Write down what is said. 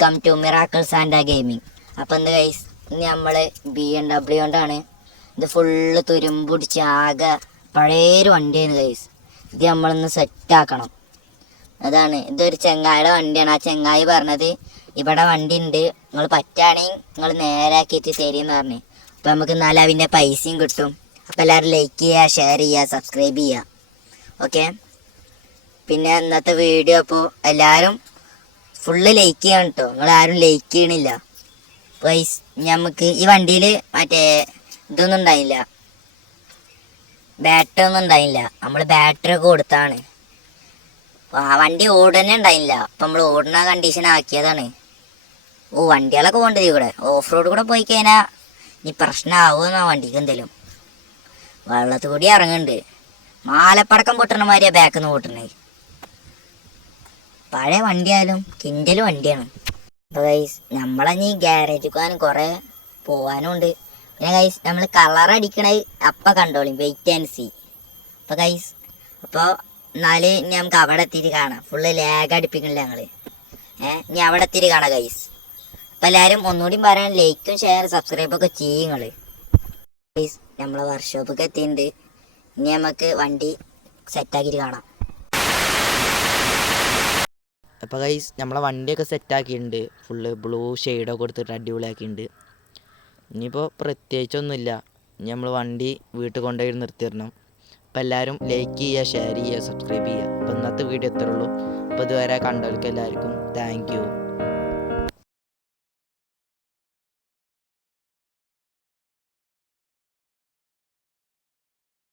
Welcome to miracle sanda gaming. അപ്പം എന്ത് guys, ഇന്ന് നമ്മൾ BMW കൊണ്ടാണ്. ഇത് ഫുള്ള് തുരുമ്പുടിച്ച് ആകെ പഴയൊരു വണ്ടിയാണ് ഗൈസ്. ഇത് നമ്മളൊന്ന് സെറ്റാക്കണം. അതാണ്, ഇതൊരു ചെങ്ങായിയുടെ വണ്ടിയാണ്. ആ ചെങ്ങായി പറഞ്ഞത് ഇവിടെ വണ്ടി ഉണ്ട്, നിങ്ങൾ പറ്റുകയാണെങ്കിൽ നിങ്ങൾ നേരാക്കിയിട്ട് തരുമെന്ന് പറഞ്ഞു. അപ്പം നമുക്ക് എന്നാലും അതിൻ്റെ പൈസയും കിട്ടും. അപ്പം എല്ലാവരും ലൈക്ക് ചെയ്യുക, ഷെയർ ചെയ്യുക, സബ്സ്ക്രൈബ് ചെയ്യുക. ഓക്കെ, പിന്നെ ഇന്നത്തെ വീഡിയോ അപ്പോൾ എല്ലാവരും ഫുള്ള് ലൈക്ക് ചെയ്യണം കേട്ടോ. നിങ്ങളാരും ലൈക്ക് ചെയ്യണില്ല ഗൈസ്. നമുക്ക് ഈ വണ്ടിയിൽ മറ്റേ ഇതൊന്നും ഉണ്ടായില്ല, ബാറ്ററി ഒന്നും ഉണ്ടായില്ല. നമ്മൾ ബാറ്ററി ഒക്കെ കൊടുത്താണ്. ആ വണ്ടി ഓടുതന്നെ ഉണ്ടായില്ല. അപ്പം നമ്മൾ ഓടുന്ന കണ്ടീഷൻ ആക്കിയതാണ്. വണ്ടികളൊക്കെ പോകേണ്ടത് ഇവിടെ ഓഫ് റോഡ് കൂടെ പോയി കഴിഞ്ഞാൽ ഇനി പ്രശ്നമാവുമെന്നാ വണ്ടിക്ക് എന്തെങ്കിലും. വെള്ളത്തിൽ കൂടി ഇറങ്ങുന്നുണ്ട്. മാലപ്പടക്കം പൊട്ടണ മാതിരിയാ ബാക്കിൽ നിന്ന് പൊട്ടണേ. പഴയ വണ്ടിയായാലും കിൻഡൽ വണ്ടിയാണ്. അപ്പോൾ ഗൈസ് നമ്മളഞ്ഞി ഗ്യാരേജിൽ പോകാനും കുറേ പോകാനും ഉണ്ട്. പിന്നെ ഗൈസ് നമ്മൾ കളർ അടിക്കണത് അപ്പം കണ്ടോളിയും, വെയിറ്റ് ആൻഡ് സീ. അപ്പോൾ ഗൈസ്, അപ്പോൾ എന്നാല് ഇനി നമുക്ക് അവിടെ എത്തിയിട്ട് കാണാം. ഫുള്ള് ലാഗ് അടിപ്പിക്കണില്ല ഞങ്ങൾ. ഇനി അവിടെ എത്തിയിട്ട് കാണാം ഗൈസ്. അപ്പോൾ എല്ലാവരും ഒന്നുകൂടി പറയാൻ ലൈക്കും ഷെയർ സബ്സ്ക്രൈബൊക്കെ ചെയ്യും നിങ്ങൾ. ഗൈസ് നമ്മളെ വർക്ക്ഷോപ്പൊക്കെ എത്തിയിട്ടുണ്ട്. ഇനി നമുക്ക് വണ്ടി സെറ്റാക്കിയിട്ട് കാണാം. അപ്പോൾ ഗൈസ് നമ്മളെ വണ്ടിയൊക്കെ സെറ്റാക്കിയിട്ടുണ്ട്. ഫുള്ള് ബ്ലൂ ഷെയ്ഡൊക്കെ കൊടുത്തിട്ട് അടിപൊളിയാക്കിയിട്ടുണ്ട്. ഇനിയിപ്പോൾ പ്രത്യേകിച്ചൊന്നുമില്ല. ഇനി നമ്മൾ വണ്ടി വീട്ടിൽ കൊണ്ടുപോയി നിർത്തിയിടണം. അപ്പോൾ എല്ലാവരും ലൈക്ക് ചെയ്യുക, ഷെയർ ചെയ്യുക, സബ്സ്ക്രൈബ് ചെയ്യുക. അപ്പോൾ ഇന്നത്തെ വീഡിയോ എത്ര ഉള്ളൂ. അപ്പോൾ ഇതുവരെ കണ്ടവർക്ക് എല്ലാവർക്കും താങ്ക് യു.